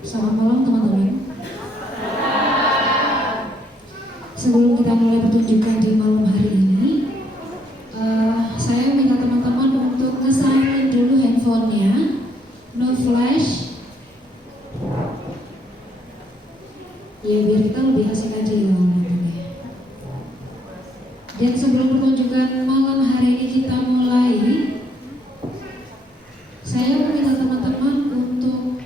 Selamat malam teman-teman. Sebelum kita mulai pertunjukan di malam hari ini, saya minta teman-teman untuk nge-silent dulu handphonenya, no flash. Ya biar kita lebih asik aja ya nontonnya. Dan sebelum pertunjukan malam hari ini kita mulai, saya meminta teman-teman untuk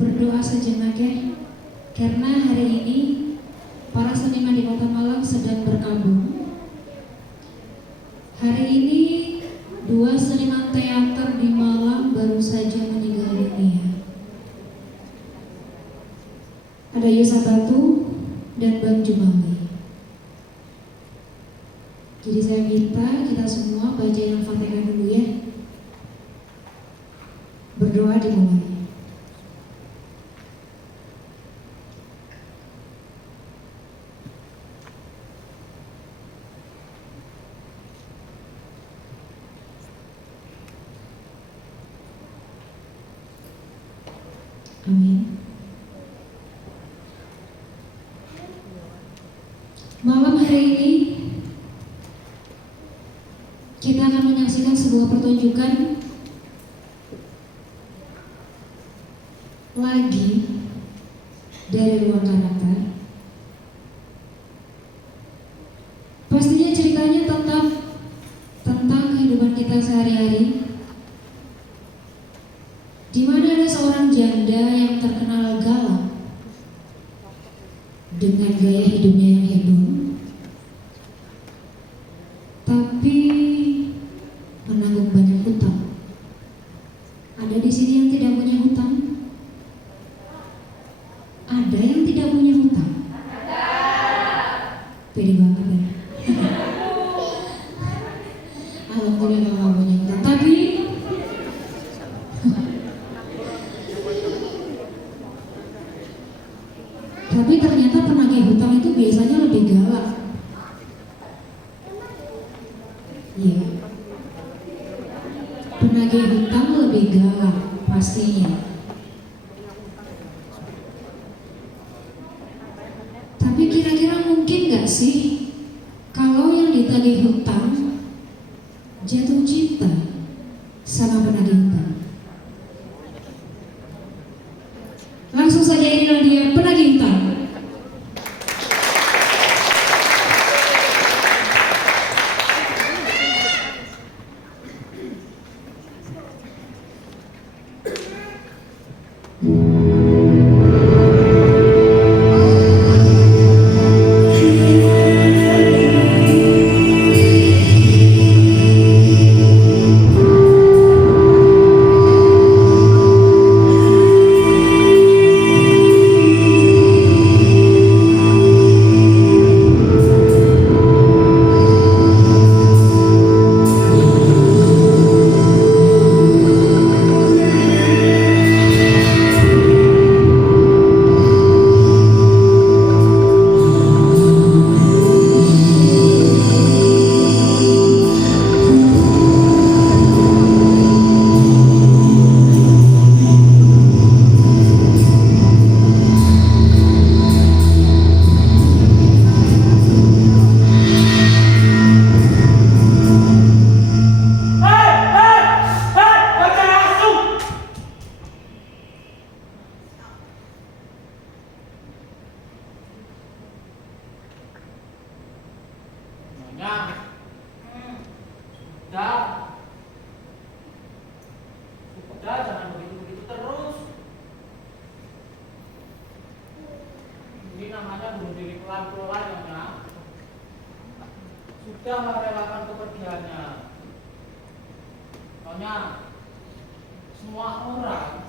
berdoa sejenak ya, karena hari ini para seniman di Kota Malang sedang berkabung. Hari ini 2 seniman teater di Malang baru saja meninggal dunia. Ada Yusa Batu dan Bang Jumali. Jadi saya minta kita semua baca yang Fatihah dulu ya. Berdoa dimulai. Amin. Malam hari ini kita akan menyaksikan sebuah pertunjukan lagi dari ruang karakter. Pastinya ceritanya tetap tentang kehidupan kita sehari-hari, di mana ada seorang janda yang terkenal galak dengan gaya hidupnya yang hedon, tapi menanggung banyak hutang. Ada di sini yang tidak punya hutang? Ada yang tidak punya hutang? Pede banget ya. Alhamdulillah nggak punya hutang, tapi ternyata penagih hutang itu biasanya lebih galak. Iya, penagih hutang lebih galak pastinya. Tapi kira-kira mungkin gak sih kalau yang ditagih hutang jatuh cinta sama penagih hutang? Langsung saja inilah dia penagih hutang. Udah, jangan begitu-begitu terus. Ini namanya bunuh diri pelan-pelan ya, Nak. Sudah merelakan kepergiannya. Soalnya semua orang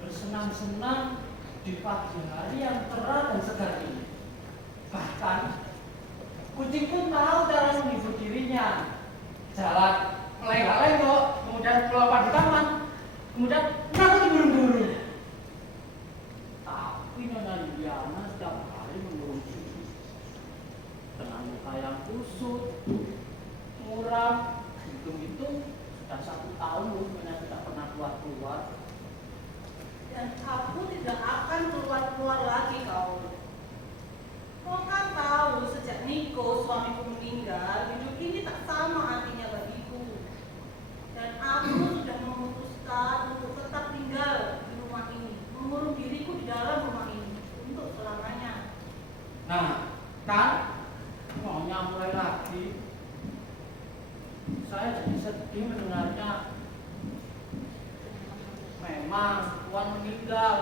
bersenang-senang di pagi hari yang cerah dan segar ini. Bahkan kucing pun tahu cara menghibur dirinya. Jalan melengak-lengok, kemudian melompat di taman, kemudian nakut di burung-burung. Tapi Nyonya Yuliana setiap hari mengurusi dengan muka yang kusut, muram, hitung-hitung sudah 1 tahun Nyonya tidak pernah keluar-keluar. Dan aku tidak akan keluar lagi kau. Kau kan tahu sejak Niko suamiku meninggal, hidup ini tak sama artinya bagiku. Dan aku sudah memutuskan untuk tetap tinggal di rumah ini, mengurung diriku di dalam rumah ini untuk selamanya. Nah, kan maunya mulai lagi. Saya jadi sedih mendengarnya. Memang Tuhan meninggal,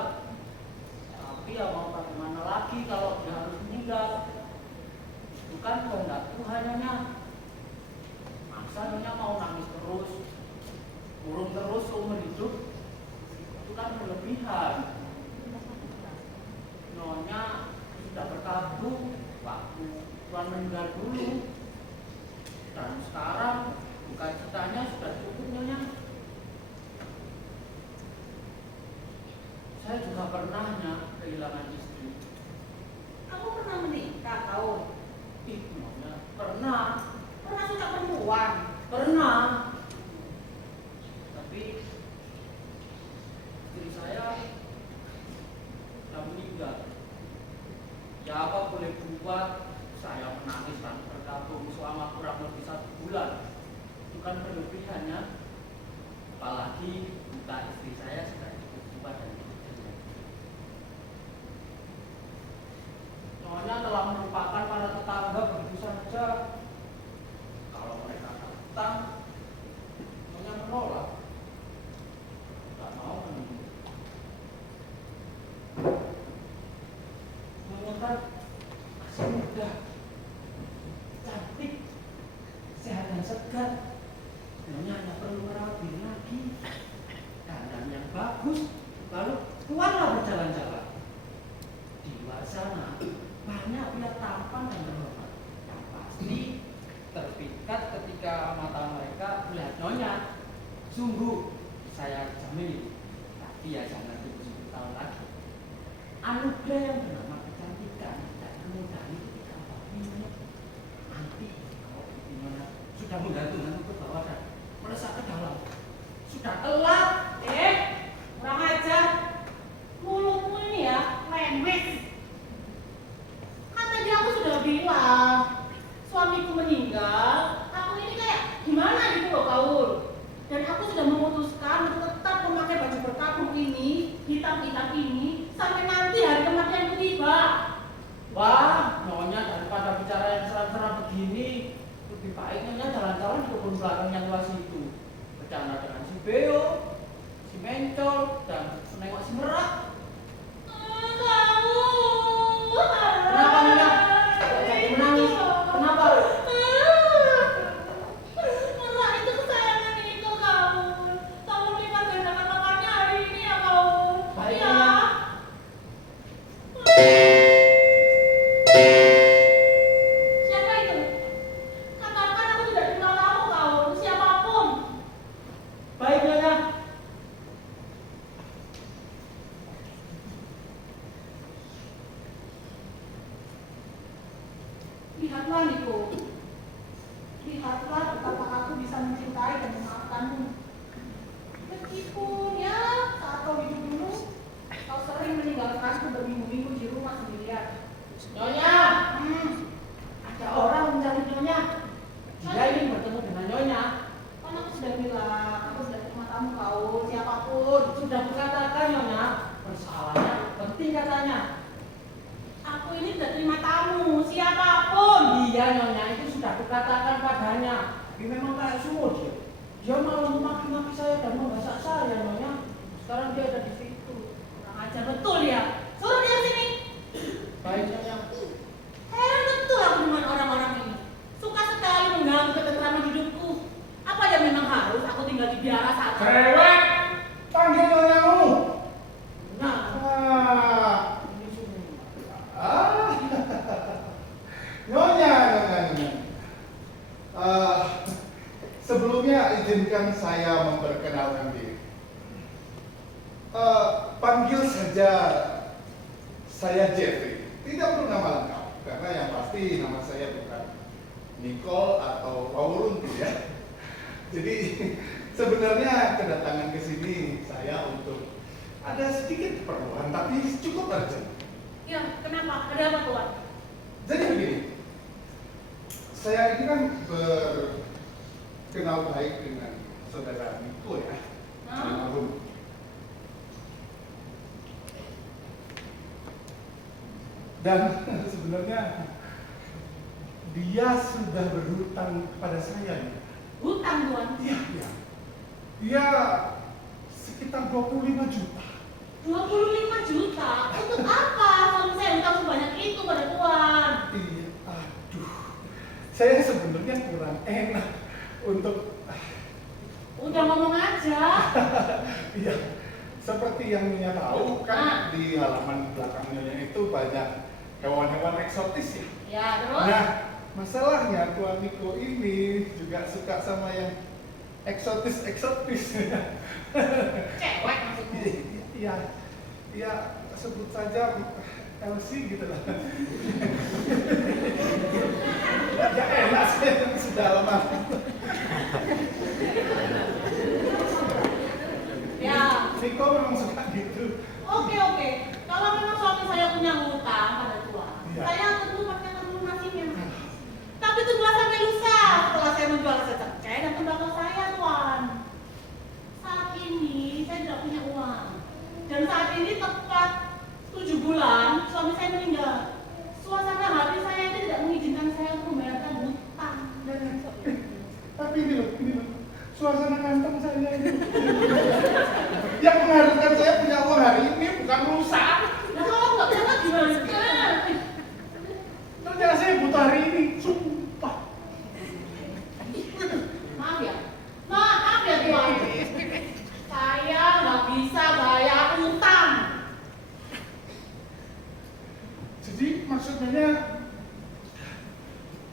tapi ya mau bagaimana lagi kalau dia harus meninggal? Itu kan kehendak Tuhan, Nyonya. Masa Nyonya mau nangis terus, murung terus seumur hidup? Itu kan berlebihan. Nyonya sudah berkabung waktu Tuhan meninggal dulu, dan sekarang bukan citanya sudah cukup, Nyonya. Saya juga pernahnya kehilangan istri. Kamu pernah menikah kau? Nyonya, pernah. Pernah suka perempuan? Pernah. Tapi istri saya sudah meninggal. Ya apa boleh buat, saya menangis dan berkabung selama kurang lebih 1 bulan. Itu kan berlebihannya. Apalagi bukan istri saya sudah cukup tua dan istrinya. Nyonya telah melupakan para tetangga begitu saja. Kalau mereka datang, Nyonya menolak. Tak mau menunggu. Nyonya kan masih muda, cantik, sehat dan segar. Nyonya hanya perlu merawat diri lagi, dandan yang bagus, lalu keluarlah berjalan-jalan. Di luar sana banyak pria tampan dan terhormat yang pasti terpikat ketika mata mereka melihat Nyonya. Sungguh saya jamin, tapi ya jangan tunggu 10 tahun lagi. Anugerah yang bernama kecantikan dan kemudahan itu tidak apa-apa. Nanti kalau Nyonya sudah menggantungkan ke bawah dan melesat ke dalam, sudah telat. Kurang ajar. Mulutmu ini ya, lemes. Kan tadi aku sudah bilang, suamiku meninggal, aku ini kayak gimana gitu loh Kaul. Dan aku sudah memutuskan untuk tetap memakai baju berkabung ini, hitam-hitam ini, sampai nanti hari kematianku tiba. Wah, Nyonya daripada bicara yang seram-seram begini, lebih baik Nyonya jalan-jalan di kebun belakang yang luas itu, bercanda dengan si Beo, si Mencol, dan menengok si Merak. Kenapa Nyonya? Kok jadi menangis? Kenapa? Merak itu kesayangan itu Kaul. Kamu lipat gandakan makannya hari ini ya Kaul. Baik, Ya. Nyonya. Siapa itu? Katakan aku tidak kenal kamu Kaul. Siapapun. Baik, Nyonya. Lihatlah Niko. Lihatlah betapa aku bisa mencintai dan memaafkanmu. Meskipun ya saat kau hidup dulu, kau sering meninggalkanku berminggu-minggu di rumah sendirian. Nyonya, ada orang mencari Nyonya. Dia ingin bertemu dengan Nyonya. Kan aku sudah bilang, aku sudah terima tamu kau, siapapun. Sudah kukatakan Nyonya, persoalannya penting katanya. Aku ini sudah terima tamu, siapapun. Iya Nyonya, itu sudah kukatakan padanya. Tapi memang kayak sumo dia. Dia malah memaki-maki saya dan membasak saya Nyonya. Sekarang dia ada di situ. Kurang ajar betul ya. Suruh dia sini. Baik Nyonya. Heran betul aku dengan orang-orang ini. Suka sekali mengganggu ketentraman hidupku. Apa yang memang harus aku tinggal di biara saja? Cewek, panggil nonyamu. Nah, Ah, ini sumo. ah, nyonya. Sebelumnya izinkan saya memperkenalkan diri. Panggil saja saya Jeffrey. Tidak perlu nama lengkap, karena yang pasti nama saya bukan Nicole atau Paulun ya. Jadi sebenarnya kedatangan ke sini saya untuk ada sedikit keperluan, tapi cukup urgent. Ya, kenapa? Ada apa tuan? Jadi begini, saya ini kan berkenal baik dengan saudara Niko ya, almarhum. Dan sebenarnya dia sudah berhutang kepada saya. Hutang tuan? Iya, iya. Dia sekitar 25 juta. 25 juta? Untuk apa? Suami saya hutang sebanyak itu pada tuan. Iya, aduh. Saya sebenarnya kurang enak untuk Udah ngomong aja. iya. Seperti yang Nyonya tahu kan di halaman belakangnya itu banyak hewan-hewan eksotis ya. Ya, terus? Nah, masalahnya Tuan Niko ini juga suka sama yang eksotis-eksotis. Cewek maksudmu? Iya, iya sebut saja LC gitu lah. Ya enak sih, sudah lama. Ya. Niko memang suka gitu. Oke. Kalau memang suami saya punya hutang pada tuan, Iya. saya tentu pasti akan melunasinya. Tapi tunggulah sampai lusa setelah saya menjual sececeh dan tembakau saya, tuan. Saat ini saya tidak punya uang. Dan saat ini tepat 7 bulan suami saya meninggal. Suasana hati saya itu tidak mengizinkan saya untuk membayarkan hutang dan lain sebagainya. Tapi ini loh, suasana kantong saya ini. Yang mengharuskan saya punya uang hari ini bukan lusa. Nah kalau nggak punya gimana? Ternyata saya butuh hari ini, sumpah. Maaf ya tuan. Saya nggak bisa bayar utang. Jadi maksudnya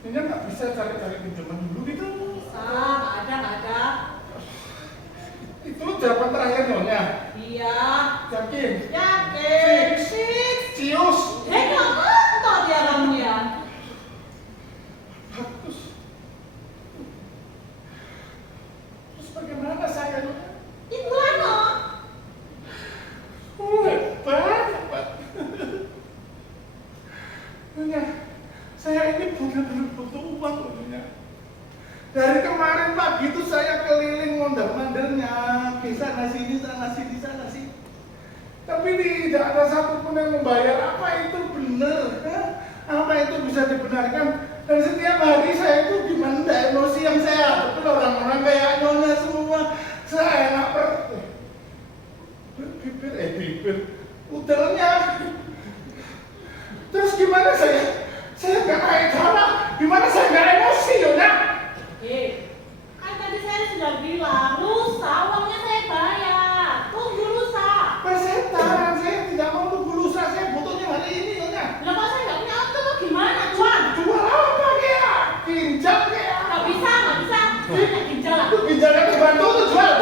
Nyonya nggak bisa cari-cari pinjaman dulu gitu? Nggak ada. Itu jawaban terakhir Nyonya. Iya. Yakin? Yakin. Six. Cius. Nggak nonton dia kamu ya. Bagus. Terus bagaimana saya Nyonya? Itu ano. Hebat. Nyonya, saya ini benar-benar butuh uang loh Nyonya. Dari kemarin pagi itu saya keliling mondar-mandarnya, ke sana sini, sana sini. Tapi tidak ada satupun yang membayar. Apa itu benar? Apa itu bisa dibenarkan? Dan setiap hari saya itu gimana emosi yang saya hadapi orang-orang kayak Nyonya semua. Saya nggak bibir, udelnya. Terus gimana saya? Saya nggak kayak cara. Gimana saya nggak emosi Nyonya? Kan tadi saya sudah bilang, lusa uangnya saya bayar. Tunggu lusa. Persetan, saya tidak mau tunggu lusa. Saya butuhnya hari ini Nyonya. Lah kalau saya nggak punya waktu tuh gimana, Tuan? Jual apa ya? Ginjal ya? Nggak bisa. Saya nggak ginjal lah. Itu ginjalnya terbantu tuh jual.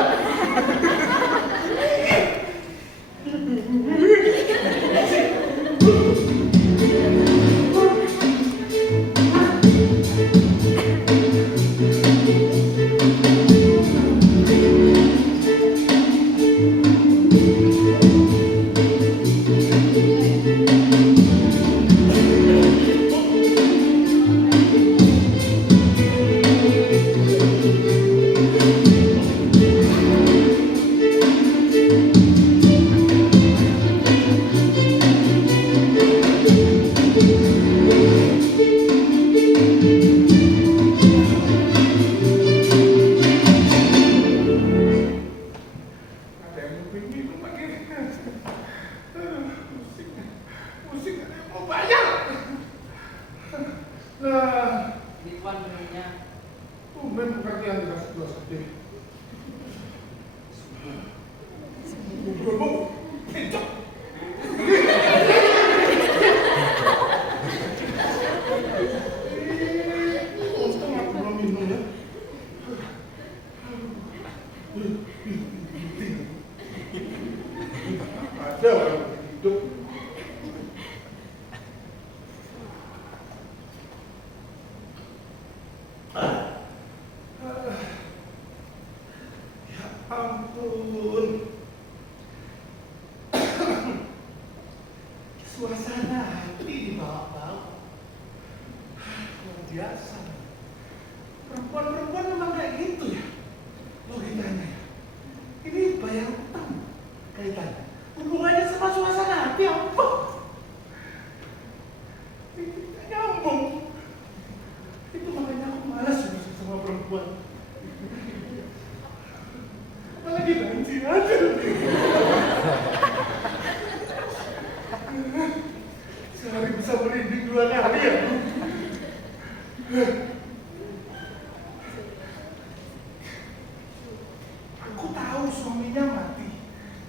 Suasana kaitannya? Hubungannya sama suasana hati apa? Tidak nyambung. Itu makanya aku malas berusaha sama perempuan. Apalagi nanti aja. Sehari bisa merinding 2 kali ya. Aku tahu suaminya mati,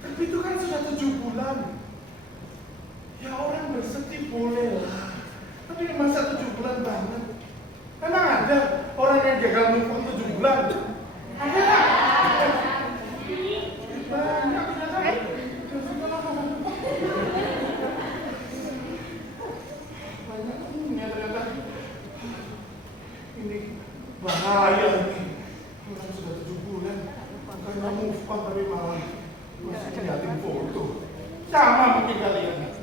tapi itu kan sudah 7 bulan. Ya orang bersedih boleh lah, tapi masa 7 bulan banget. Emang ada orang yang gagal move on 7 bulan? Ada nggak? Banyak ternyata. Banyak punya ternyata. Ini bahaya ini. Orang sudah 7 bulan, karena move on tapi malah masih ngeliatin foto. Sama mungkin kalian.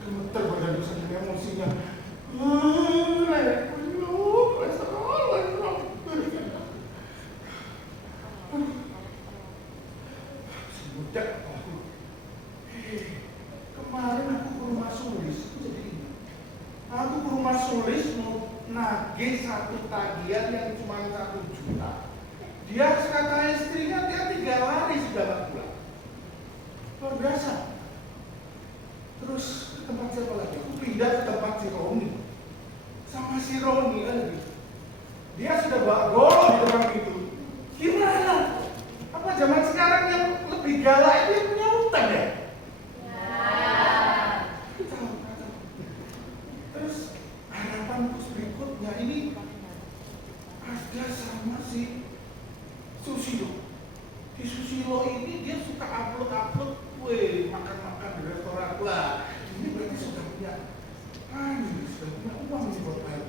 Gemeter badan bisa emosinya. Semudah aku. Kemarin aku ke rumah Sulis, jadi aku ke rumah Sulis mau nagih satu tagihan yang cuma 1 juta. Dia kata istrinya dia 3 hari sudah gak pulang. Luar biasa. Terus ke tempat siapa lagi? Aku pindah ke tempat si Roni. Sama si Roni lagi. Dia sudah bawa golok di depan itu. Gimana? Apa zaman sekarang yang lebih galak itu yang punya utang ya? Tahu. Terus harapanku berikutnya ini ada sama si Susilo. Di Susilo ini dia suka upload, makan-makan di restoran lah. Ini berarti sudah punya uang nih buat bayar.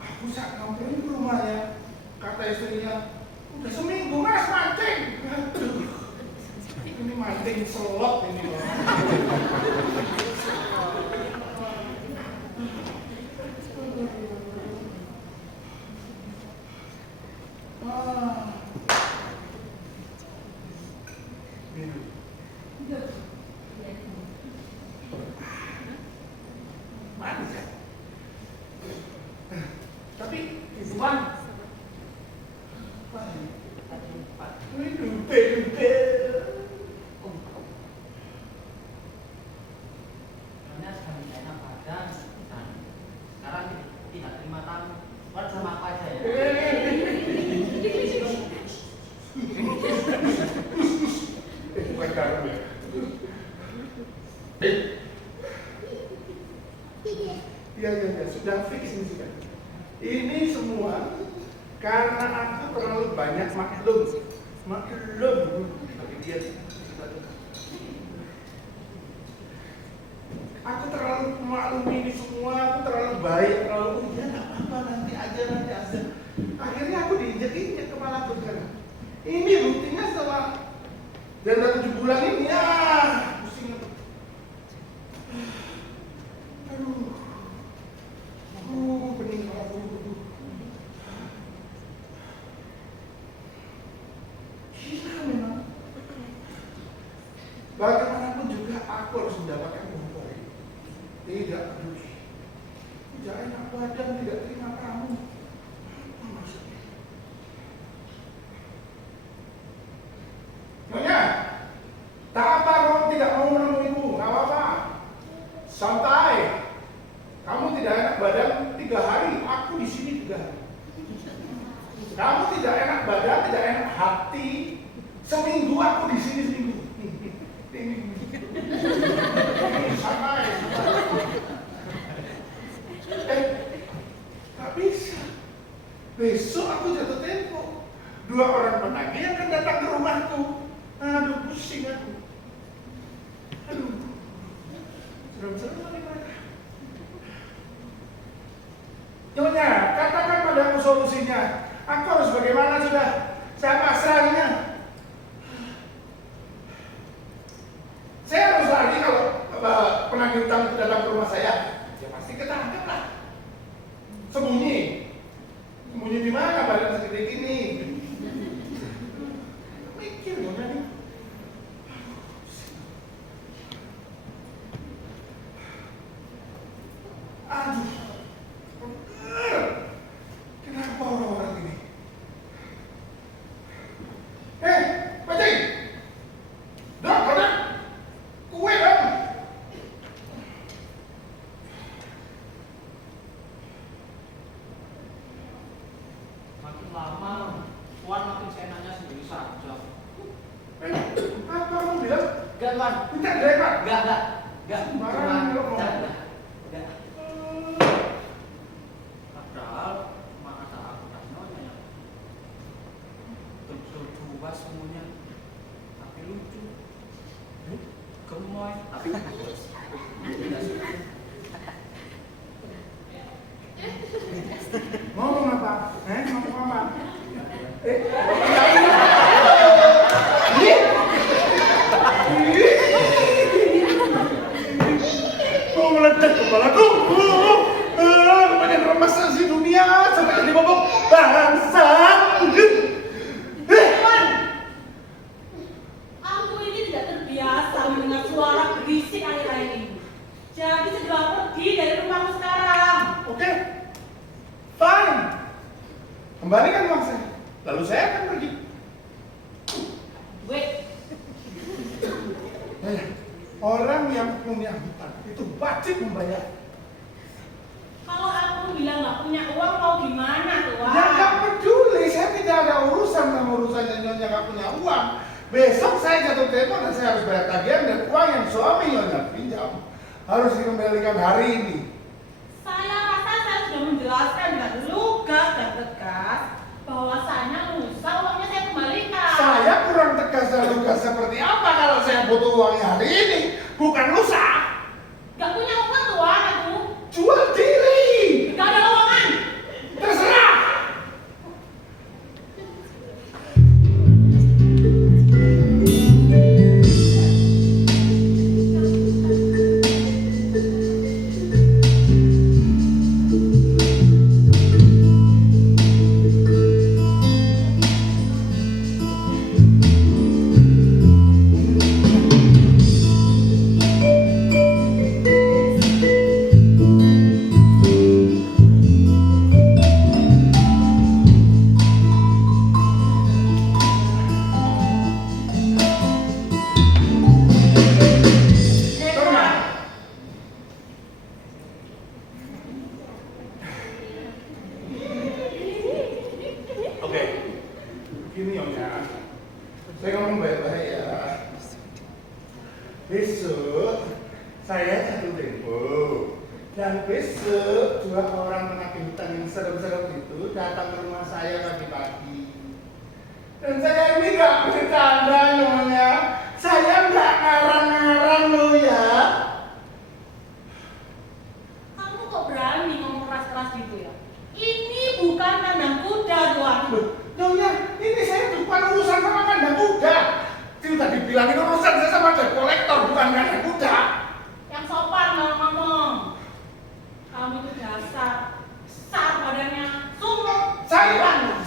Aku saat nyamperin ke rumahnya, kata istrinya, udah seminggu mas mancing. Aduh, ini mancing selot ini loh. Manis ya? Tapi Ibuan dupe. Karena sekali enak badan, sekarang tidak terima tamu. Buat sama apa aja ya? Bukan karung ya. Iya, sudah fix ini sudah. Ini semua karena aku terlalu banyak maklum. Tapi dia aku terlalu memaklumi ini semua, aku terlalu baik, terlalu nggak apa-apa nanti aja. Akhirnya aku diinjek-injek kepala aku sekarang. Ini buktinya setelah dan 7 bulan ini ya pusing. Pening aku. Gila memang. Bagaimanapun juga aku harus mendapatkan uang. Tidak peduli. Tidak enak badan, tidak terima kamu. Apa maksudnya? Nyonya, tak apa kamu tidak mau menemuiku, nggak apa-apa. Santai. Kamu tidak enak badan 3 hari, aku di sini 3 hari. Kamu tidak enak badan, tidak enak hati, seminggu aku di sini seminggu. Santai. Tak bisa. Besok aku jatuh tempo. 2 orang penagih yang akan datang ke rumahku. Aduh, pusing aku. Aduh, serem-serem nih mereka. Nyonya, katakan padaku solusinya. Aku harus bagaimana sudah? Saya pasrahnya. Saya harus lagi kalau penagih utang itu datang ke rumah saya. Ya pasti ketangkep lah. Sembunyi di mana badan segede gini? Enggak, Tuan. Minta driver. Enggak. Sembarangan lo ngomong. Enggak. Padahal masa aku kan nyonya ya. Betul dua semuanya. Tapi lucu. Gemoy. Tapi Ngomong apa? Ngomong apa? Mau meledak kepalaku. Kebanyakan remas di dunia sampai jadi bobok bangsa. Tuan, aku ini tidak terbiasa mendengar suara berisik akhir-akhir ini. Jadi segera pergi dari rumahku sekarang. Oke, fine. Kembalikan uang saya. Lalu saya akan pergi. Wait, Orang yang punya hutang itu wajib membayar. kalau aku bilang nggak punya uang mau gimana, Tuan? Ya nggak peduli, saya tidak ada urusan sama urusannya nyonya nggak punya uang. Besok saya jatuh tempo dan saya harus bayar tagihan dan uang yang suami nyonya pinjam harus dikembalikan hari ini. Saya rasa saya sudah menjelaskan dengan lugas dan tegas bahwasanya lusa uangnya saya kembalikan. Saya kurang tegas dan lugas seperti apa kalau saya butuh uangnya hari ini, bukan lusa. Gak punya uang, Tuan, aku. Jual diri. Gak ada lowongan. Terserah. Oke, gini Nyonya, saya ngomong baik-baik ya. Besok saya jatuh tempo dan besok dua orang menagih hutang yang serem-serem itu datang ke rumah saya pagi-pagi. Dan saya ini nggak bercanda Nyonya, saya nggak ngarang-ngarang loh ya. Kamu kok berani ngomong keras-keras gitu ya? Ini bukan kandang kuda, Tuan. Loh, Nyonya, ini saya bukan urusan sama kandang kuda. Sudah dibilangin urusan saya sama debt kolektor, bukan kandang kuda. Yang sopan kalau ngomong. Kamu itu dasar besar badannya, sumur.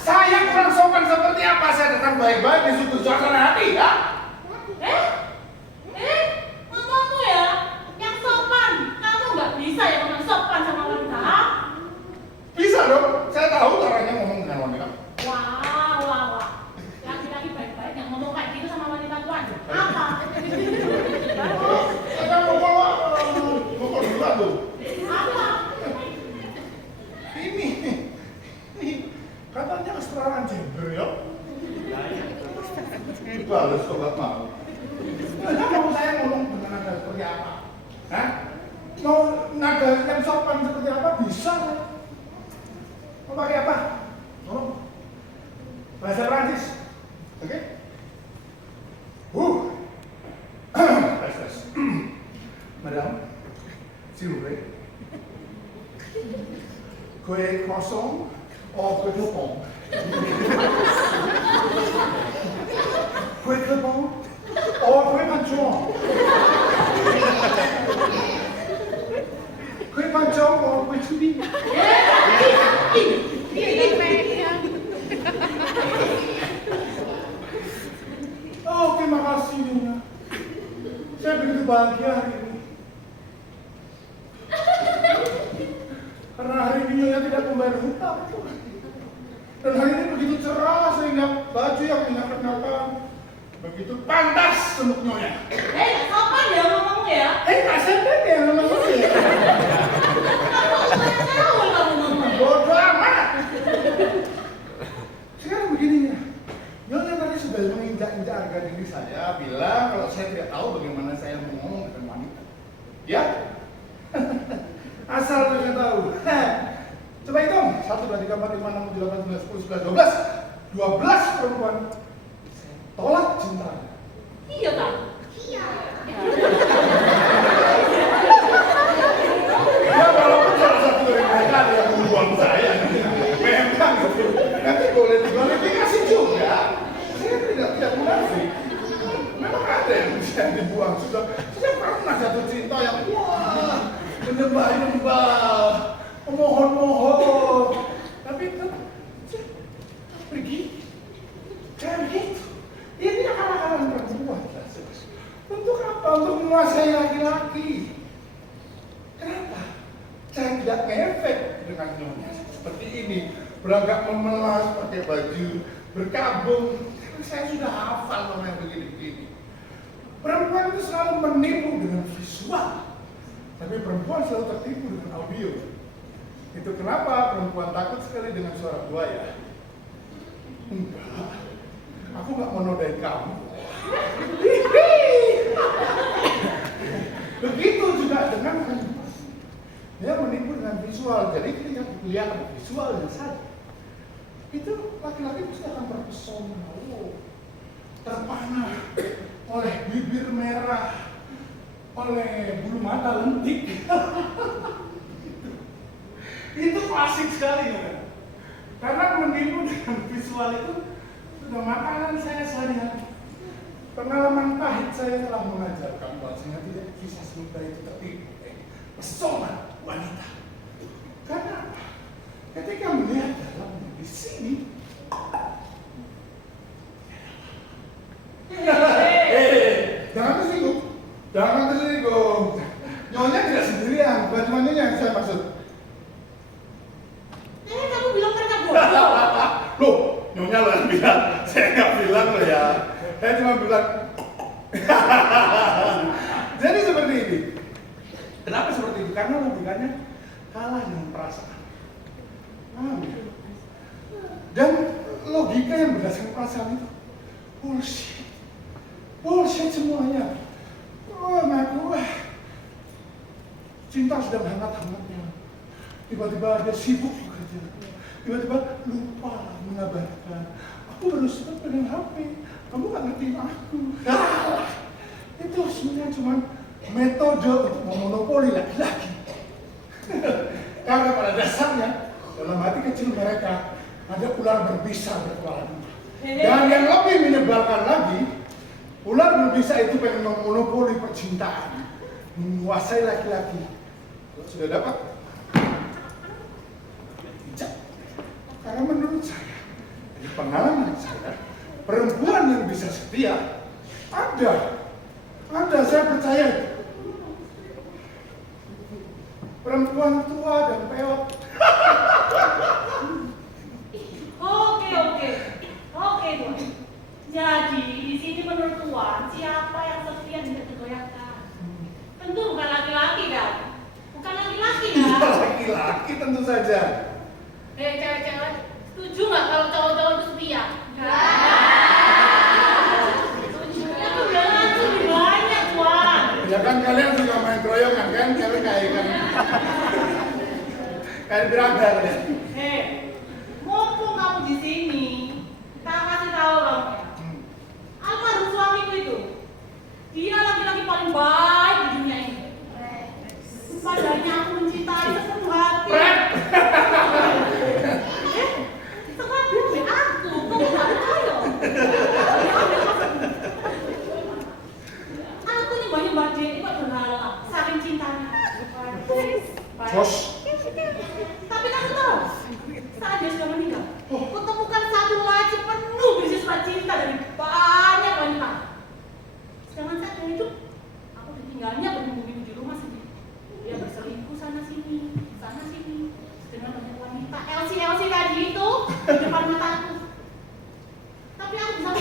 Saya kurang sopan seperti apa? Saya datang baik-baik di sudut suasana hati, ya? Ngomongmu ya, yang sopan. Kamu nggak bisa ya ngomong sopan sama wanita. Bisa dong, saya tahu caranya ngomong dengan wanita. Wah. Laki-laki baik-baik yang ngomong kayak gitu sama wanita, Tuan. Apa? Saya ngomong duluan tuh. Apa? Ini katanya kesetaraan gender ya. Balas kok nggak mau. Nggak mau saya ngomong dengan nada seperti apa? Hah? Mau nada yang sopan seperti apa? Bisa. Mau pakai apa? Ngomong. Bahasa Prancis. Oke? Tes. Madame, s'il vous plaît. Kue croissant or kue crepon? Kue crepon or kue pancong? Kue pancong or kue cubi? Oh, terima kasih Nyonya. Saya begitu bahagia hari ini. Karena hari ini Nyonya tidak membayar hutang. Dan hari ini begitu cerah sehingga baju yang Nyonya kenakan begitu pantas untuk Nyonya. Nggak sopan ya ngomongmu ya. Nggak sedang ya ngomong ya. Tahu kamu ngomong. Bodoh amat. Sekarang begini ya. Nyonya tadi sudah menginjak-injak saja harga diri saya, bilang kalau saya tidak tahu bagaimana saya mau ngomong dengan wanita. Ya? Asal saya tahu. Coba hitung. 1, 2, 3, 4, 5, 6, 7, 8, 9, 10, 11, 12. 12 perempuan. Saya tolak cinta. Iya kan? Iya. Ya walaupun salah satu dari mereka ada yang membuang saya. Memang gitu. Nanti boleh diklarifikasi juga. Saya tidak munafik. Memang ada yang bisa dibuang. Sudah pernah jatuh cinta yang wah menyembah-nyembah, memohon-mohon. Tapi itu pergi. Kayak begitu. Ini akal-akalan perempuan. Untuk apa? Untuk menguasai laki-laki. Kenapa? Saya tidak ngefek dengan nyonya seperti ini. Beragak memelas, pakai baju, berkabung. Saya sudah hafal sama yang begini-begini. Perempuan itu selalu menipu dengan visual. Tapi perempuan selalu tertipu dengan audio. Itu kenapa perempuan takut sekali dengan suara buaya. Enggak. Aku nggak mau nodain kamu. Begitu juga dengan dia menipu dengan visual. Jadi kita lihat visualnya saja. Itu laki-laki pasti akan terpesona, terpana oleh bibir merah, oleh bulu mata lentik. Itu klasik sekali ya. Karena menipu dengan visual itu sudah makanan saya sehari-hari. Pengalaman pahit saya telah mengajarkan bahwasanya tidak bisa semudah itu tertipu. Pesona wanita. Karena ketika melihat dalam di sini, jangan tersinggung, jangan tersinggung. Nyonya tidak sendirian, bukan cuma nyonya yang saya maksud. Kamu bilang mereka bodoh. Loh, nyonya lo yang bilang, saya nggak bilang lo ya. Saya cuma bilang. Jadi seperti ini. Kenapa seperti itu? Karena logikanya kalah dengan perasaan. Dan logika yang berdasarkan perasaan itu bullshit. Bullshit semuanya. Ngaku cinta sedang hangat-hangatnya. Tiba-tiba dia sibuk bekerja. Tiba-tiba lupa mengabarkan. Aku baru sempat pegang HP. Kamu gak ngerti aku. Itu sebenarnya cuma metode untuk memonopoli laki-laki. Karena pada dasarnya dalam hati kecil mereka ada ular berbisa berkepala dua. Dan yang lebih menyebalkan lagi, ular berbisa itu pengen memonopoli percintaan, menguasai laki-laki. Sudah dapat? Tidak. Karena menurut saya, dari pengalaman saya, perempuan yang bisa setia ada, saya percaya itu. Perempuan tua dan peot. Oke, Tuan. Jadi di sini menurut Tuan siapa yang setia tidak tergoyahkan? Tentu bukan laki-laki kan? Bukan laki-laki kan? Laki-laki tentu saja. Cewek-cewek setuju nggak kalau cowok-cowok itu setia? Itu udah langsung lebih banyak, Tuan. Ya kan kalian suka main keroyokan kan? Kalian kayak berangkat ya. Mumpung kamu di sini, tak kasih tahu loh. Almarhum suamiku itu, dia laki-laki paling baik di dunia ini. Padahal aku mencintai sepenuh hati. Setelah dia lebih aku, kamu tak percaya. Aku nih banyak badai ini kok berhala, saking cintanya. Bos. Tapi kamu tahu, saat dia sudah meninggal, kutemukan satu laci penuh berisi surat cinta dari banyak wanita. Sedangkan saat dia hidup, aku ditinggalnya berminggu-minggu di rumah sendiri. Dia berselingkuh sana sini dengan banyak wanita. LC tadi itu di depan mataku. Tapi aku bisa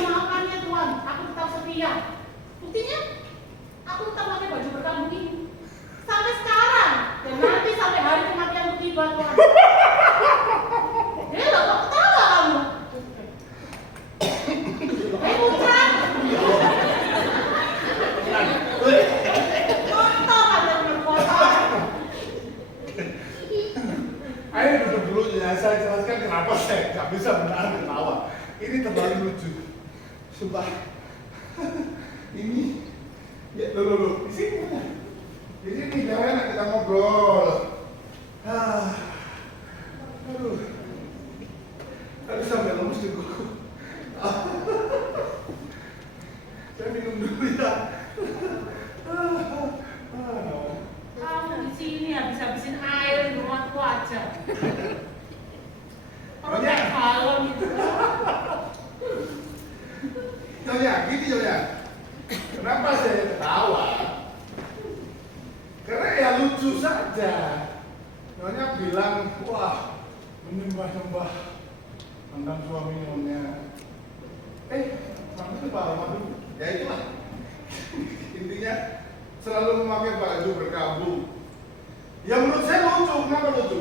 lucu. Sumpah. Ini ya lo di sini. Di sini jangan enak kita ngobrol. Aduh. Tadi sampai lemes di kuku. Saya minum dulu ya. Kamu di sini habis-habisin air di rumahku aja. Orang kayak galon gitu. Nyonya, gini Nyonya. Kenapa saya ketawa? Karena ya lucu saja. Nyonya bilang, wah, menyembah-nyembah tentang suami Nyonya. Maksudnya Pak Ahmad, ya itulah. Intinya selalu memakai baju berkabung. Ya menurut saya lucu, kenapa lucu?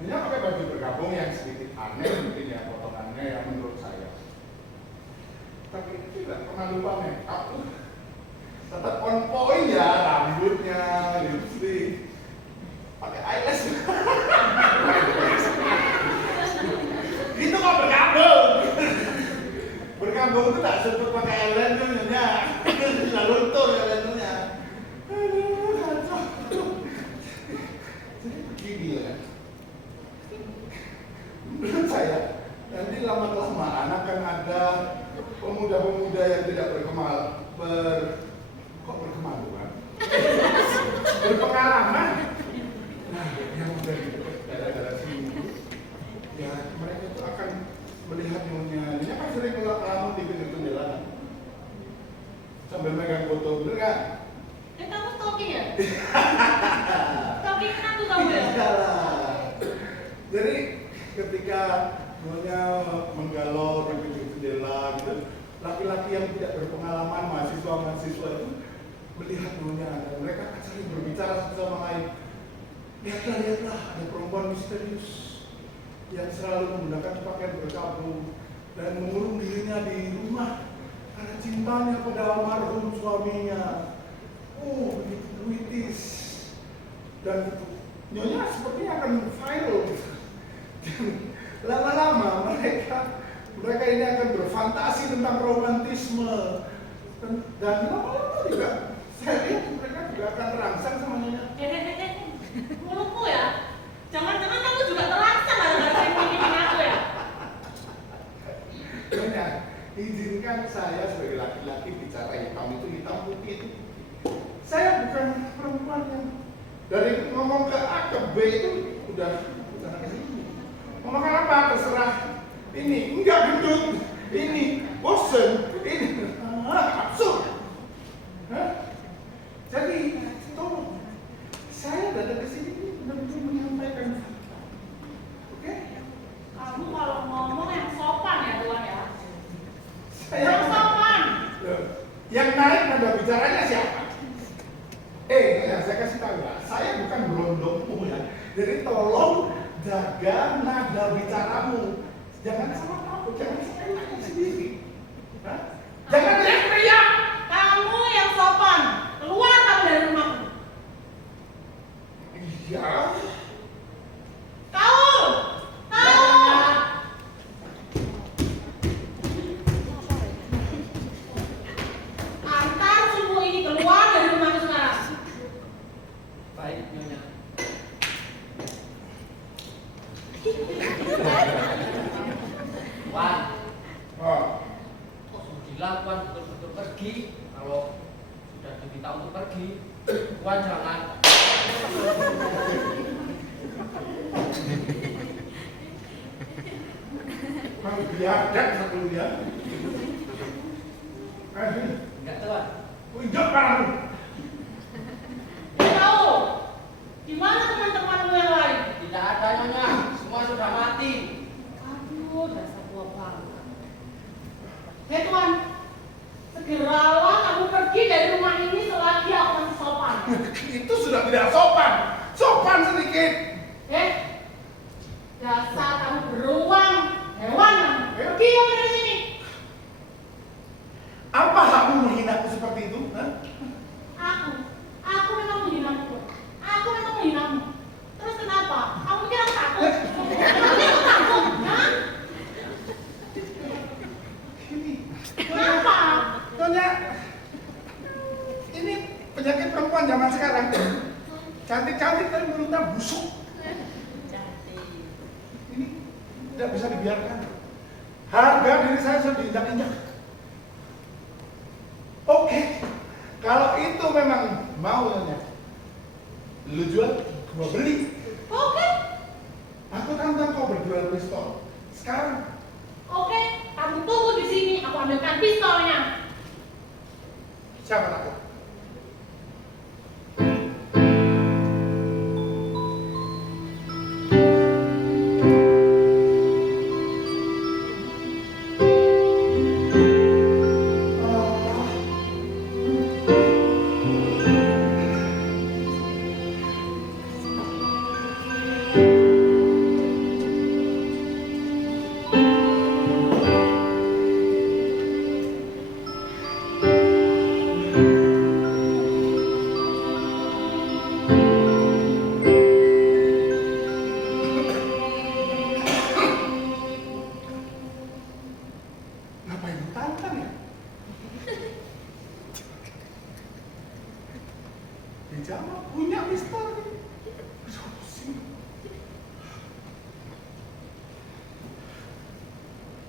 Hanya pakai baju berkabung yang sedikit aneh mungkin ya, potongannya yang menurut saya. Tapi tidak pernah lupa make up tuh. Tetap on point ya, rambutnya, lipstick, pakai eyelash. Itu kok berkabung. Berkabung itu tak sebut pakai eyeliner nya, tidak luntur eyelinernya. Aduh, kacau. Jadi begini ya. Menurut saya, nanti lama-kelamaan akan ada pemuda-pemuda yang tidak berpengalaman. Nah, yang dari daerah-daerah sini, ya mereka itu akan melihat Nyonya. Dia kan sering ngelamun di pinggir jendela sambil megang foto, bener kan? Kamu stalking ya? Stalking kan tuh kamu ya? Jadi ketika Nyonya menggalau di pinggir jendela gitu, laki-laki yang tidak berpengalaman, mahasiswa-mahasiswa itu melihat Nyonya dan mereka akan sering berbicara satu sama lain. Lihatlah, ada perempuan misterius yang selalu menggunakan pakaian berkabung dan mengurung dirinya di rumah karena cintanya pada almarhum suaminya. Oh, begitu puitis. Dan Nyonya sepertinya akan viral. Lama-lama mereka ini akan berfantasi tentang romantisme dan lama-lama juga saya lihat mereka juga akan terangsang sama Nyonya. Mulutmu ya? Jangan-jangan kamu juga terangsang gara-gara ini aku ya? Nyonya, izinkan saya sebagai laki-laki bicara hitam itu hitam putih itu. Saya bukan perempuan yang dari ngomong ke A ke B itu udah ke sini. Ngomong apa terserah. Ini enggak gendut, ini bosen, ini absurd. Jadi tolong saya datang ke sini benar-benar menyampaikan fakta. Oke? Kamu kalau ngomong yang sopan ya Tuan ya? Yang sopan. Yang naik nada bicaranya siapa? Ya, saya kasih tahu ya, saya bukan berondongmu ya. Jadi tolong jaga nada bicaramu. Jangan sama aku, jangan sama anaknya sendiri. Jangan teriak-teriak. Kamu yang sopan. Keluar kamu dari rumahku. Iya. Kau. Antar semua ini keluar dari rumahku sekarang. Baik, Nyonya. Wan, kok sudah Wan betul-betul pergi? Kalau sudah diminta untuk pergi, Wan jangan. Mau biarkan satu dia. Enggak Tuan. Tunjuk kamu. Tahu? Di mana teman-temanmu yang lain? Tidak ada Nyonya, semua sudah mati. Aduh, dasar tua bangka. Hei Tuan, segeralah kamu pergi dari rumah ini selagi aku masih sopan. Itu sudah tidak sopan. Sopan sedikit. Dasar kamu beruang, hewan kamu. Pergi kamu dari sini. Apa hakmu menghinaku seperti itu? Aku memang menghinamu. Aku memang menghinamu. Terus kenapa? Kamu pikir aku takut? Kamu pikir aku takut? Hah? perempuan zaman sekarang cantik-cantik tapi mulutnya busuk. Cantik. Ini tidak bisa dibiarkan. Harga diri saya sudah diinjak-injak. Oke, kalau itu memang maunya, lu jual, gua beli. Oke. Aku tantang kau berduel pistol. Sekarang. Oke, kamu tunggu di sini. Aku ambilkan pistolnya. Siapa takut? Ngapain lu tantang ya? Dijawab punya pistol. Aduh, pusing.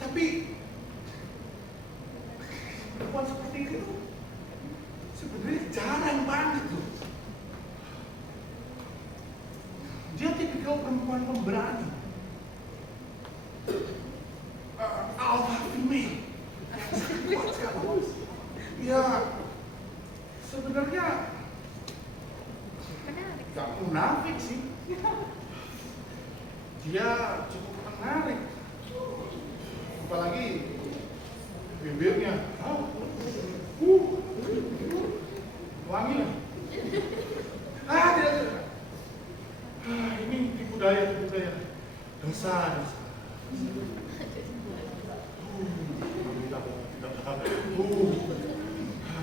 Tapi perempuan seperti itu sebenarnya jarang banget loh. Dia tipikal perempuan pemberani. Alpha female. Kuat sekali. Ya, sebenarnya gak munafik sih. Dia cukup menarik. Apalagi bibirnya. Wangi lah. Tidak. Ini tipu daya. Dosa.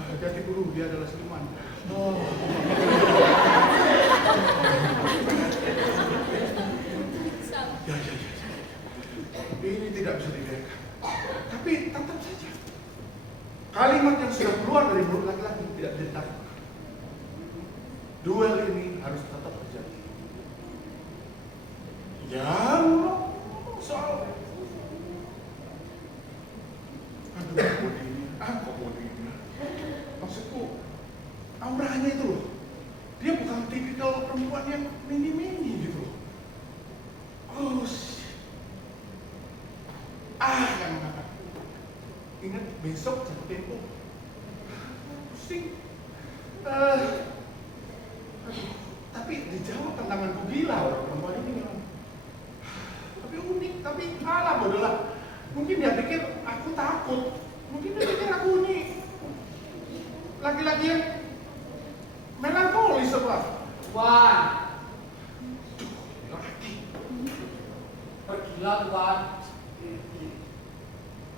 Hati-hati guru, dia adalah siluman. Ya. Ini tidak bisa dibiarkan. Tapi tetap saja kalimat yang sudah keluar dari mulut laki-laki tidak ditarik. Duel ini harus tetap terjadi. Ya, soal komodinya. Maksudku, auranya itu loh. Dia bukan tipikal perempuan yang mini-mini gitu loh. Oh, yang mengangkat. Ingat besok jatuh tempo. Pusing. Tapi dijawab tantanganku gila orang perempuan ini memang. Tapi unik, tapi alah bodoh lah. Mungkin dia pikir aku takut. Mungkin dia pikir aku ini laki-laki yang melankolis apa? Tuan, Laki. pergilah Tuan.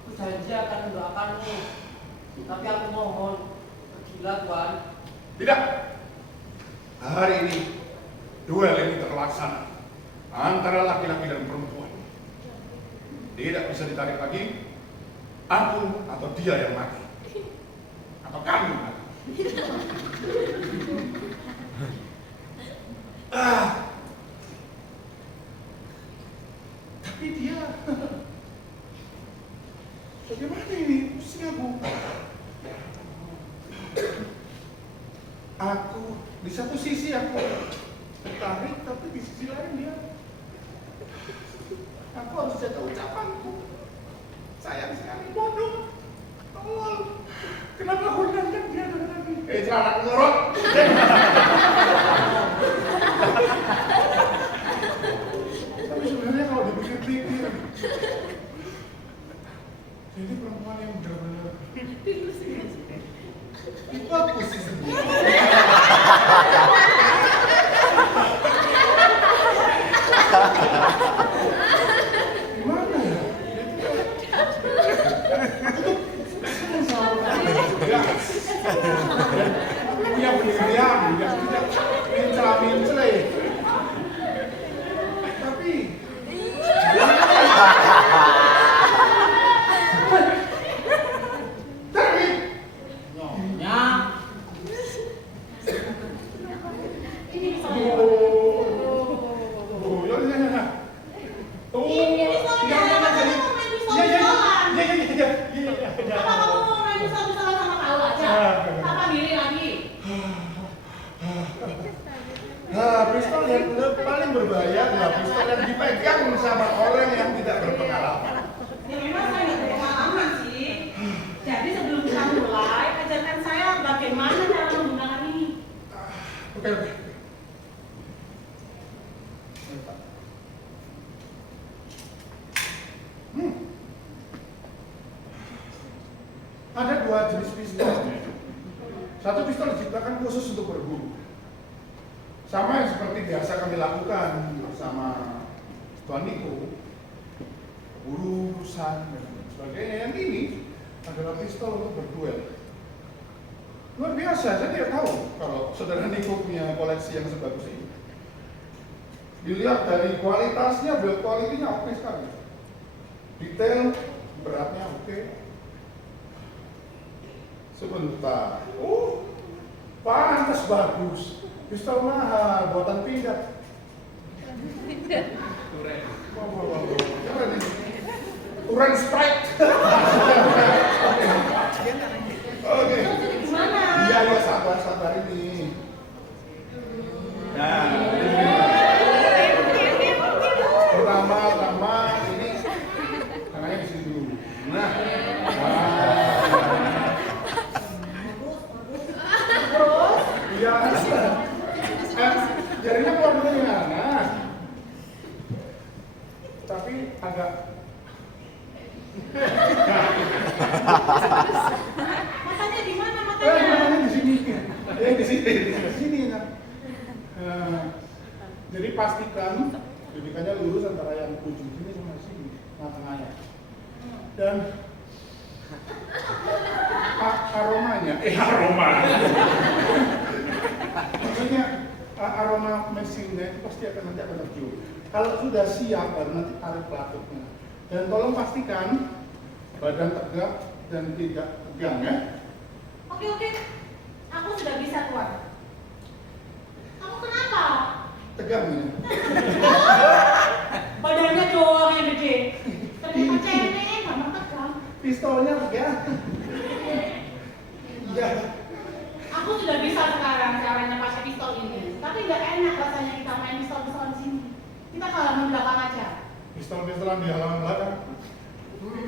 Aku janji akan mendoakanmu. Tapi aku mohon, pergilah Tuan. Tidak. Hari ini duel ini terlaksana antara laki-laki dan perempuan. Tidak bisa ditarik lagi. Aku atau dia yang mati. Atau kamu mati. Tapi dia bagaimana ini? Pusing aku. Aku di satu sisi aku tertarik, tapi di sisi lain dia. Aku harus jaga ucapanku. Sayang sekali, bodoh. Tolol. Kenapa aku ingatkan dia dari tadi? Celana ngorok. Tapi sebenarnya kalau dipikir-pikir, jadi perempuan yang benar-benar itu aku sih sendiri. Gimana ya? Punya pendirian yang tidak mencela-mencela. Tapi Nyonya, Ada dua jenis pistol. Satu pistol diciptakan khusus untuk berburu. Sama yang seperti biasa kami lakukan bersama Tuan Niko, buru, urusan, dan sebagainya. Yang ini adalah pistol untuk berduel. Luar biasa, saya tidak tahu kalau saudara Niko punya koleksi yang sebagus ini. Dilihat dari kualitasnya, build quality-nya oke sekali. Detail, beratnya oke. Sebentar. Oh, pantas bagus. Pistol mahal, buatan pindad. Wow. Coba nih. Uran Sprite. Oke. Gimana? Iya, sabar ini. Nah, pertama ini tangannya di sini dulu. Nah. Terus? Iya. Jarinya keluar dulu ya. Nah. Tapi agak Matanya di mana matanya di sini. Di sini. Nah. Jadi pastikan bibikannya lurus antara yang ujung sini sama sini, tengahnya. Dan aromanya, maksudnya aroma mesinnya itu pasti akan nanti akan tercium. Kalau sudah siap baru nanti tarik pelapuknya. Dan tolong pastikan badan tegak dan tidak tegang ya. Oke. Aku sudah bisa, Tuan. Kamu kenapa? Tegang ya. Badannya doang yang gede. Ternyata cengeng, kamu tegang. Pistolnya tegang. Iya. Aku sudah bisa sekarang caranya pakai pistol ini. Tapi nggak enak rasanya kita main pistol-pistolan sini. Kita ke halaman belakang aja. Pistol-pistolan di halaman belakang.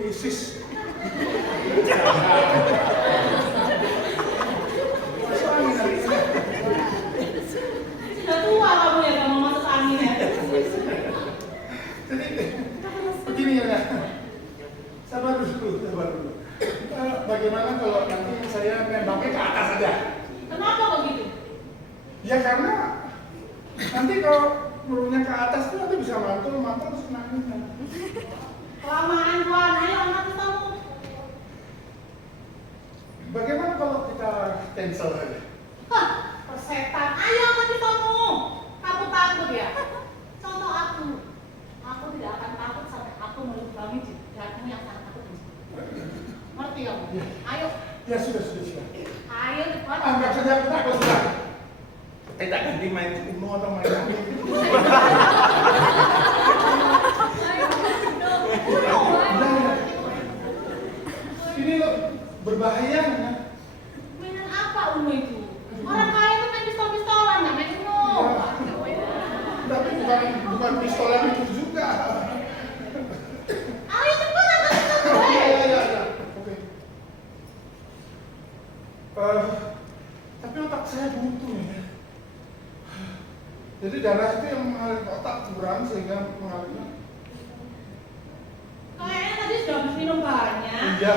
ISIS. Sudah tua kamu ya, kamu masuk angin ya. Jadi begini ya, sabar dulu. Bagaimana kalau nanti saya nembaknya ke atas saja? Kenapa kok gitu? Ya karena nanti kalau pelurunya ke atas itu nanti bisa mantul terus kena angin. Kelamaan, Tuan. Ayo angkat pistolmu. Bagaimana kalau kita cancel saja? Hah, persetan. Ayo angkat pistolmu. Kamu takut ya? Contoh aku. Aku tidak akan takut sampai aku melubangi jidatmu yang sangat takut. Ngerti kamu? Ayo. Ya sudah. Ayo cepat. Anggap saja aku takut sudah. Kita ganti main Uno atau main apa? Ini loh berbahaya ya. Mainan apa Uno itu? Orang kaya itu main pistol-pistolan, nggak main Uno. Tapi bukan pistol yang itu juga. Ayo cepat angkat pistol gue. Iya. Oke. Tapi otak saya buntu ya. Jadi darah itu yang mengalir ke otak kurang sehingga mengalirnya. Kayaknya tadi sudah habis minum banyak. Iya.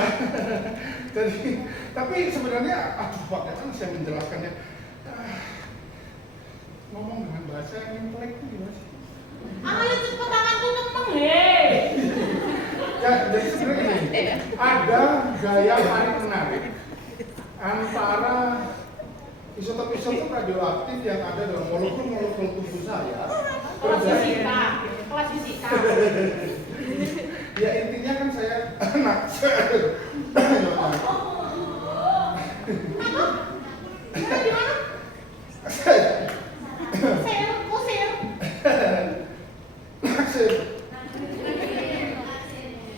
Jadi, tapi sebenarnya, Pak, kan saya menjelaskannya. Ngomong dengan bahasa yang intelek itu gimana sih? Ayo cepet tanganku nempeng deh. Ya, jadi sebenarnya ini ada gaya tarik menarik antara isotop radioaktif yang ada dalam molekul tubuh saya. Kelas fisika. Ya intinya kan saya anak. Apa? Di mana? Kusir. Naksir.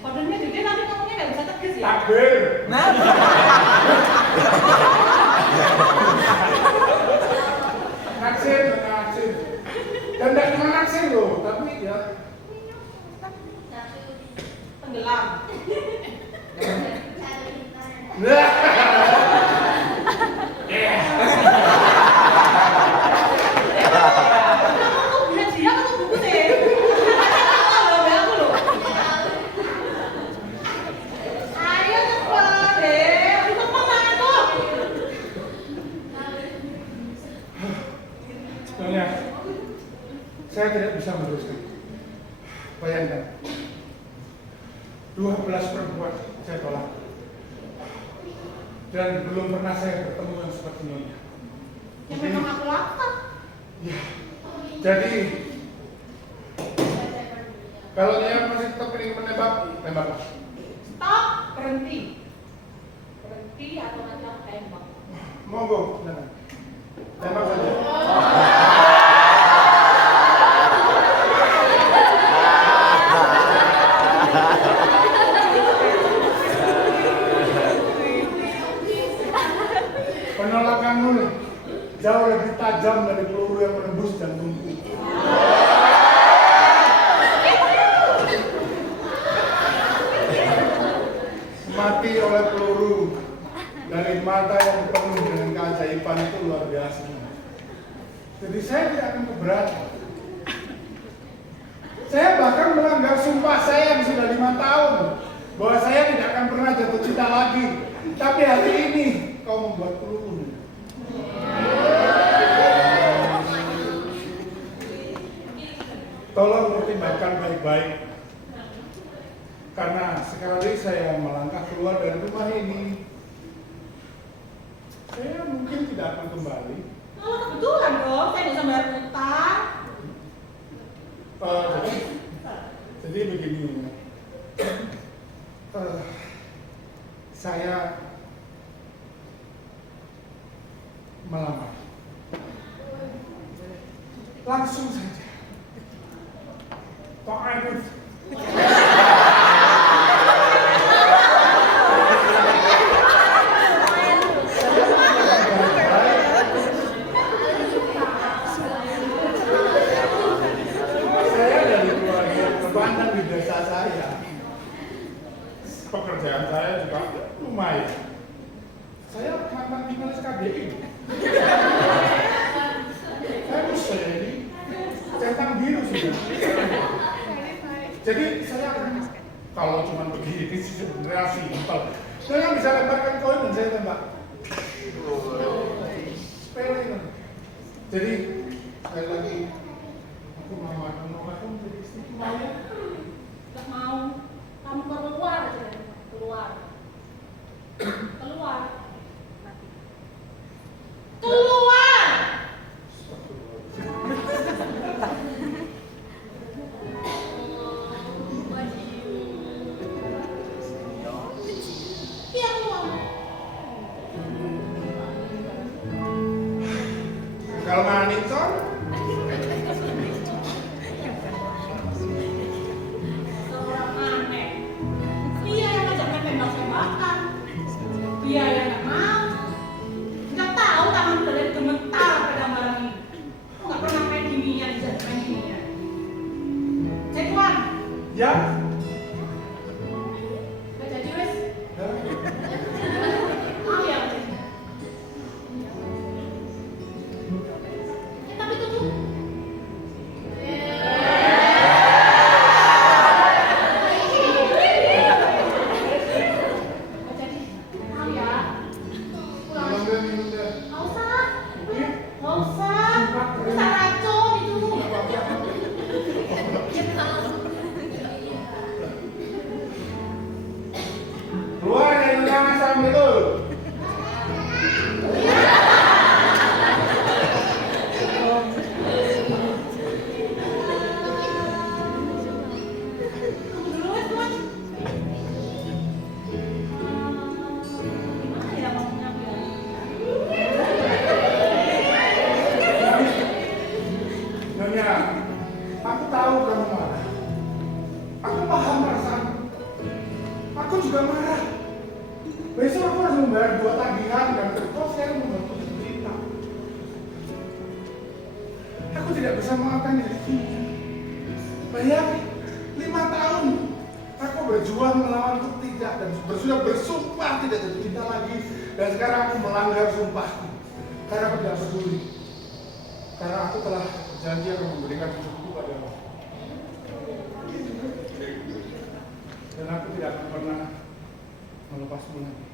Badannya gede tapi ngomongnya nggak bisa tegas ya. Takbir. Naksir. Dan tidak cuma naksir loh, tapi ya Tenggelam. Kamu bilang dia atau buku sih? Ayo cepat deh. bisa meneruskan. Bayangkan, 12 perempuan saya tolak. Dan belum pernah saya bertemu yang seperti Nyonya. Ya memang aku lapar. Ya, jadi kalau Nyonya masih tetap ingin menembak, tembak. Stop, berhenti. Berhenti atau nanti aku tembak. Monggo, silakan. Tembak saja. Penolakanmu jauh lebih tajam dari peluru yang menembus jantungku. Mati oleh peluru dari mata yang penuh dengan keajaiban itu luar biasa. Jadi saya tidak akan keberatan. Saya bahkan melanggar sumpah saya yang sudah 5 tahun bahwa saya tidak akan pernah jatuh cinta lagi. Tapi hari ini kau membuat peluru. Tolong pertimbangkan baik-baik. Karena sekali saya melangkah keluar dari rumah ini, saya mungkin tidak akan kembali. Oh, kebetulan dong, saya bisa bayar utang. Jadi begini, saya melamar. Langsung saja. Pak Arif. Pekerjaan saya juga lumayan. Saya mantan finalis KBI. Saya ini centang biru sudah. Jadi saya kalau cuma begini sih sebenarnya simpel. Saya bisa lemparkan koin dan saya tembak. Sepele kan. Jadi sekali lagi aku mau kamu jadi istri mau ya? Gak mau. Kamu keluar aja dari rumah. Keluar. Keluar. Keluar. Iya keluar. Kalau manis kan? Seorang aneh. Dia yang ngajak main tembak-tembakan. Dia yang nggak mau. Nggak tahu tangan kalian gemetar pada barang ini. Aku nggak pernah main ginian, jadi main ginian. Cekuan. Ya. Nggak jadi wes. Mau ya? Tapi tutup. Nggak jadi. Mau ya? Pulang. Nggak usah. Nggak usah. Bisa racun itu. Keluar dari undangan salam betul. Dulu wes tuan. Gimana ya ngomongnya Bu ya? Nyonya, aku tahu kamu marah. Aku paham perasaan. Aku juga marah. Besok aku harus membayar 2 tagihan dan terus saya membantu cerita. Aku tidak bisa memaafkan diriku. Bayangin, 5 tahun aku berjuang melawan ketiga dan sudah bersumpah tidak jatuh cinta lagi. Dan sekarang aku melanggar sumpahku. Karena aku tidak peduli. Karena aku telah berjanji akan memberikan hidupku padamu. Dan aku tidak akan pernah melepasmu lagi.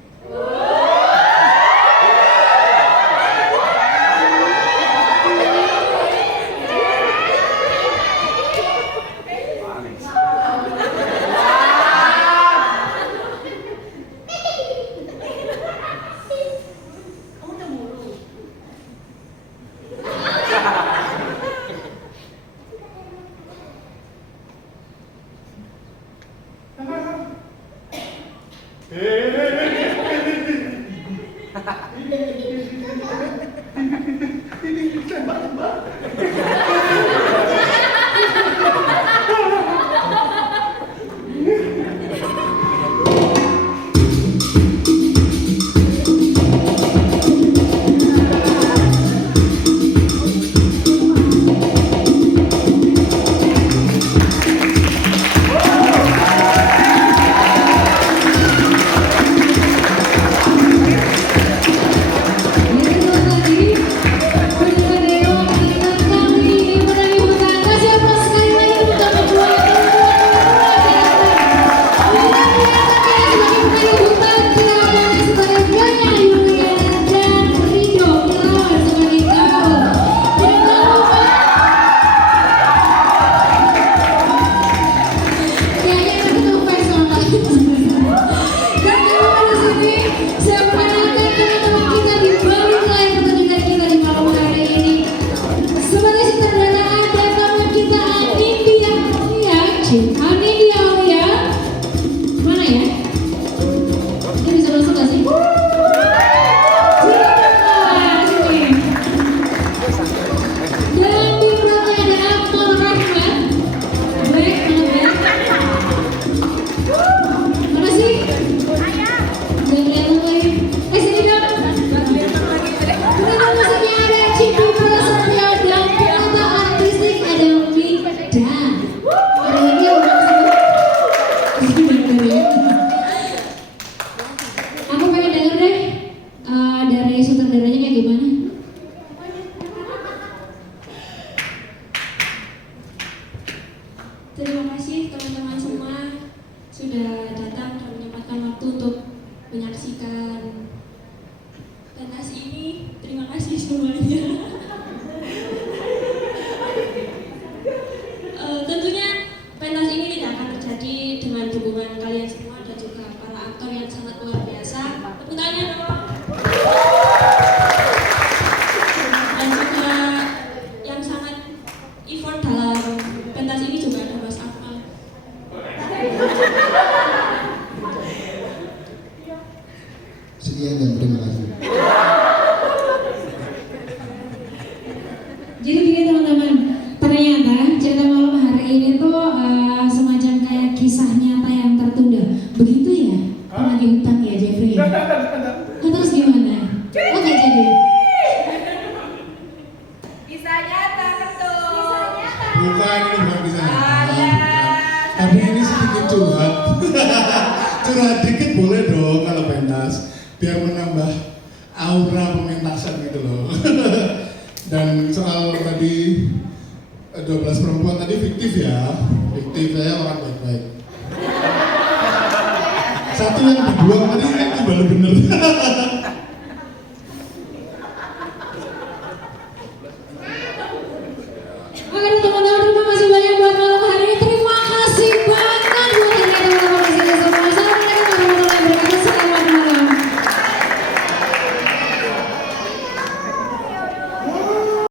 Terima kasih teman-teman semua sudah datang dan menyempatkan waktu untuk menyaksikan pentas ini. Terima kasih semuanya. Tentunya pentas ini tidak akan terjadi dengan dukungan kalian semua dan juga para aktor yang sangat luar biasa. Tepuk tangan dong. Dan juga yang sangat effort dalam pentas ini juga ada Mas Akmal. Sekian dan terima kasih. Jadi begini teman-teman, ternyata cerita malam hari ini tuh semacam kayak kisah nyata yang tertunda. Begitu ya? Lagi hutang ya Jeffrey? Terus gimana? Oke jadi. Kisah nyata betul. Bukan, ini bukan bisa nyata. Tapi ini sedikit curhat. Curhat dikit boleh dong kalau pentas, biar menambah aura pementasan gitu loh. Dan soal tadi 12 perempuan tadi fiktif ya, fiktif, saya orang baik-baik. Satu yang dibuang tadi itu baru bener.